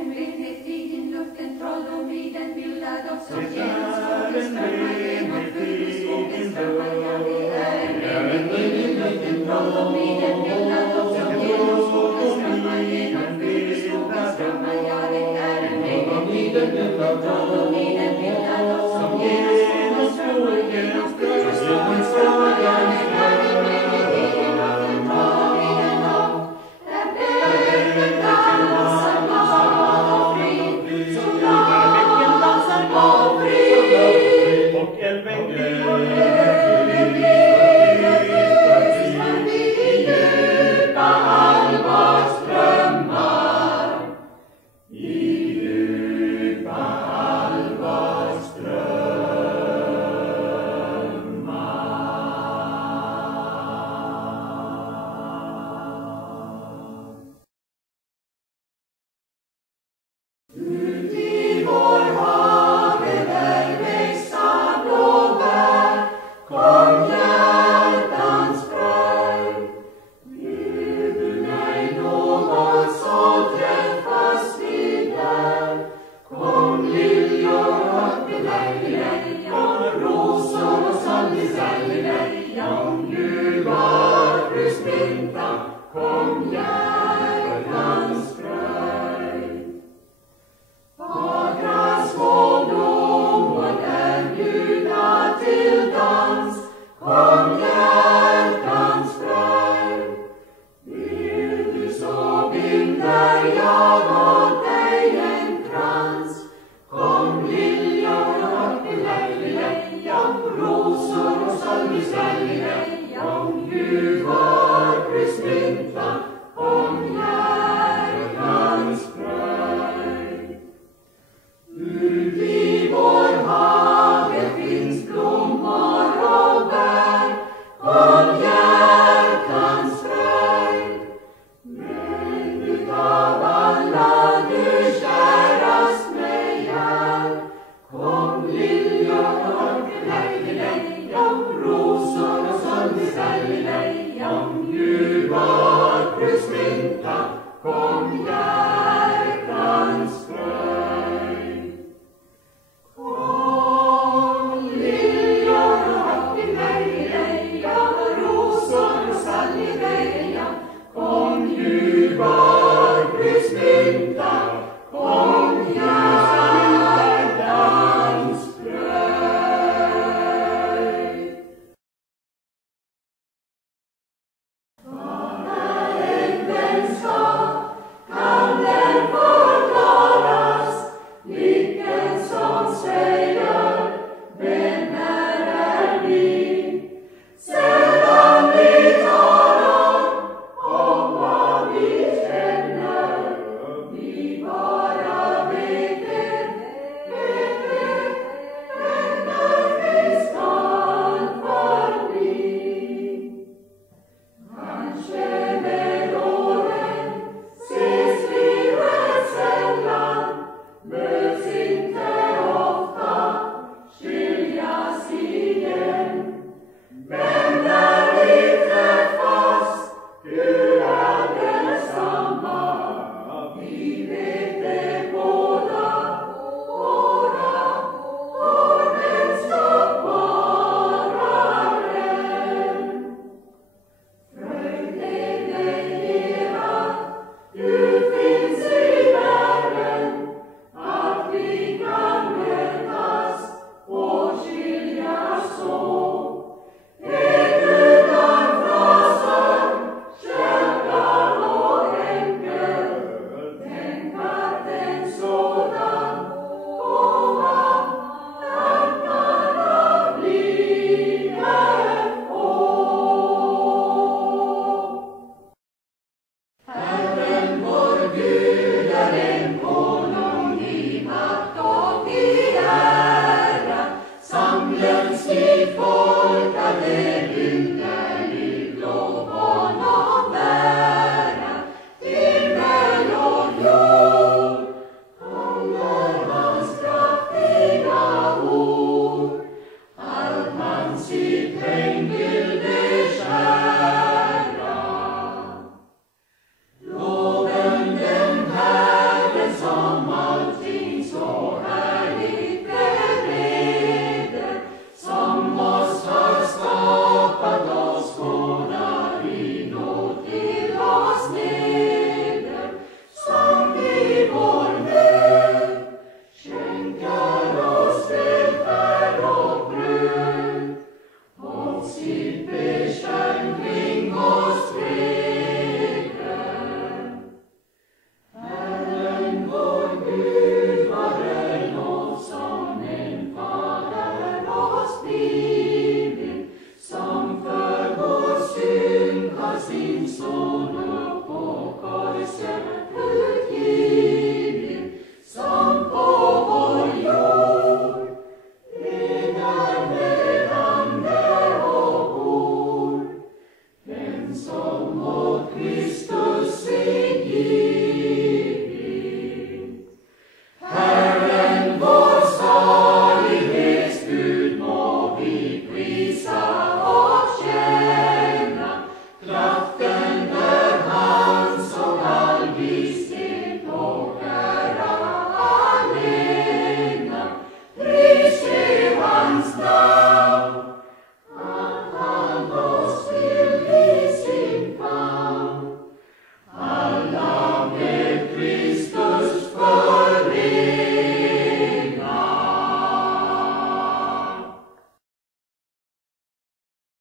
en renhet i din luft, en trollom i den vilda doft som Det genom är skogen en strömmar, genom renhet fuggelskogen i din strömmar. Ja, det luft. är en renhet i din luft, en trollom i den vilda doft som genom skogen strömmar, genom fuggelskogen strömmar. Ja, det är en renhet i din luft, en trollom i den vilda doft som genom skogen strömmar, genom fuggelskogen strömmar. Ja, det är en renhet i din luft, en trollom i den doft. Där bäcken dansar glad och fri, så bäcken dansar glad och fri. Och älven glider i djupa allvarsströmmar, i djupa Ut i vår hage där växa blåbär, kom hjärtans fröjd. Vill du mig någon så träffas vi där, kom liljor och lejon, rosor och salmisallejon, ljuvar frusminta, kom hjärtans fröjd. Fagra små blommor är bjudna till dans, kom hjärtans fröjd. Vill du så binder jag åt dig en krans, kom liljor och lejon, rosor och salmisallejon, ljuvar frusminta, kom hjärtans fröjd. Ut i vår hage finns blommor och bär, kom hjärtans fröjd. Men utav alla du kärast mig är, kom liljor och lejon, rosor och salmisallejon, ljuvar frusminta, kom hjärtans fröjd. Kom liljor och lejon, rosor och salmisallejon, kom ljuvar frusminta, kom